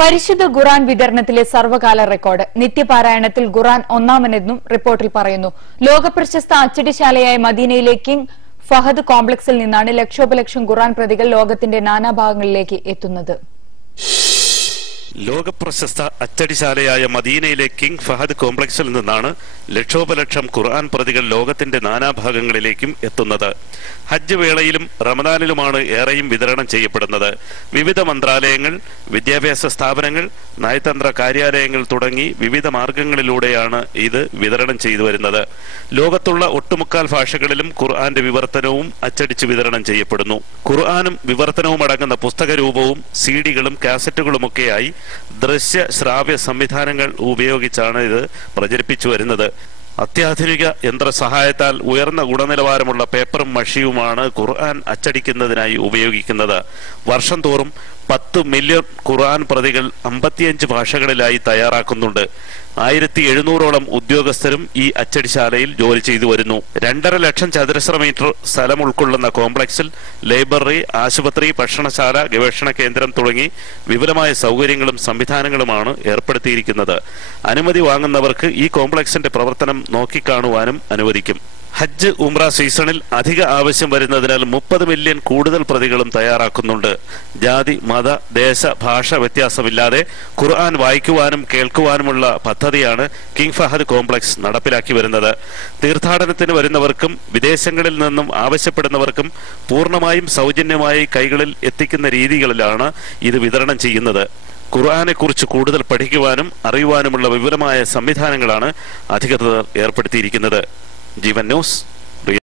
പരിശുദ്ധ ഖുർആൻ വിതരണത്തിലെ സർവകാല റെക്കോർഡ്. നിത്യപാരായണത്തിൽ ഖുർആൻ ഒന്നാമനെന്നും റിപ്പോർട്ടിൽ പറയുന്നു. ലോകപ്രശസ്ത അച്ചടിശാലയായ മദീനയിലെ കിങ് ഫഹദ് കോംപ്ലക്സിൽ നിന്നാണ് ലക്ഷോപലക്ഷം ഖുർആൻ പ്രതികൾ ലോകത്തിന്റെ നാനാഭാഗങ്ങളിലേക്ക് എത്തുന്നത്. ലോകപ്രശസ്ത അച്ചടിശാലയായ മദീനയിലെ കിങ് ഫഹദ് കോംപ്ലക്സിൽ നിന്നാണ് ലക്ഷോപലക്ഷം ഖുർആൻ പ്രതികൾ ലോകത്തിന്റെ നാനാഭാഗങ്ങളിലേക്കും എത്തുന്നത്. ഹജ്ജ് വേളയിലും റമദാനിലുമാണ് ഏറെയും വിതരണം ചെയ്യപ്പെടുന്നത്. വിവിധ മന്ത്രാലയങ്ങൾ, വിദ്യാഭ്യാസ സ്ഥാപനങ്ങൾ, നയതന്ത്ര കാര്യാലയങ്ങൾ തുടങ്ങി വിവിധ മാർഗങ്ങളിലൂടെയാണ് ഇത് വിതരണം ചെയ്തു വരുന്നത്. ലോകത്തുള്ള ഒട്ടുമുക്കാൽ ഭാഷകളിലും ഖുർആന്റെ വിവർത്തനവും അച്ചടിച്ച് വിതരണം ചെയ്യപ്പെടുന്നു. ഖുർആനും വിവർത്തനവും അടങ്ങുന്ന പുസ്തകരൂപവും സിഡികളും കാസറ്റുകളുമൊക്കെയായി ദൃശ്യ ശ്രാവ്യ സംവിധാനങ്ങൾ ഉപയോഗിച്ചാണ് ഇത് പ്രചരിപ്പിച്ചു വരുന്നത്. അത്യാധുനിക യന്ത്ര സഹായത്താൽ ഉയർന്ന ഗുണനിലവാരമുള്ള പേപ്പറും മഷിയുമാണ് ഖുർആൻ അച്ചടിക്കുന്നതിനായി ഉപയോഗിക്കുന്നത്. വർഷം തോറും 10 മില്യൺ ഖുർആൻ പ്രതികൾ 55 ഭാഷകളിലായി തയ്യാറാക്കുന്നുണ്ട്. 1700ഓളം ഉദ്യോഗസ്ഥരും ഈ അച്ചടിശാലയിൽ ജോലി ചെയ്തു വരുന്നു. 2.5 ലക്ഷം ചതുരശ്ര മീറ്റർ സ്ഥലം ഉൾക്കൊള്ളുന്ന കോംപ്ലക്സിൽ ലൈബ്രറി, ആശുപത്രി, ഭക്ഷണശാല, ഗവേഷണ കേന്ദ്രം തുടങ്ങി വിപുലമായ സൗകര്യങ്ങളും സംവിധാനങ്ങളുമാണ് ഏർപ്പെടുത്തിയിരിക്കുന്നത്. അനുമതി വാങ്ങുന്നവർക്ക് ഈ കോംപ്ലക്സിന്റെ പ്രവർത്തനം നോക്കിക്കാണുവാനും അനുവദിക്കും. ഹജ്ജ് ഉംറ സീസണിൽ അധിക ആവശ്യം വരുന്നതിനാൽ 30 മില്യൺ കൂടുതൽ പ്രതികളും തയ്യാറാക്കുന്നുണ്ട്. ജാതി, മത, ദേശ, ഭാഷ വ്യത്യാസമില്ലാതെ ഖുർആൻ വായിക്കുവാനും കേൾക്കുവാനുമുള്ള പദ്ധതിയാണ് കിങ് ഫഹദ് കോംപ്ലക്സ് നടപ്പിലാക്കി വരുന്നത്. തീർത്ഥാടനത്തിന് വരുന്നവർക്കും വിദേശങ്ങളിൽ നിന്നും ആവശ്യപ്പെടുന്നവർക്കും പൂർണ്ണമായും സൗജന്യമായി കൈകളിൽ എത്തിക്കുന്ന രീതികളിലാണ് ഇത് വിതരണം ചെയ്യുന്നത്. ഖുർആനെക്കുറിച്ച് കൂടുതൽ പഠിക്കുവാനും അറിയുവാനുമുള്ള വിപുലമായ സംവിധാനങ്ങളാണ് അധികൃതർ ഏർപ്പെടുത്തിയിരിക്കുന്നത്. ജീവൻ ന്യൂസ്.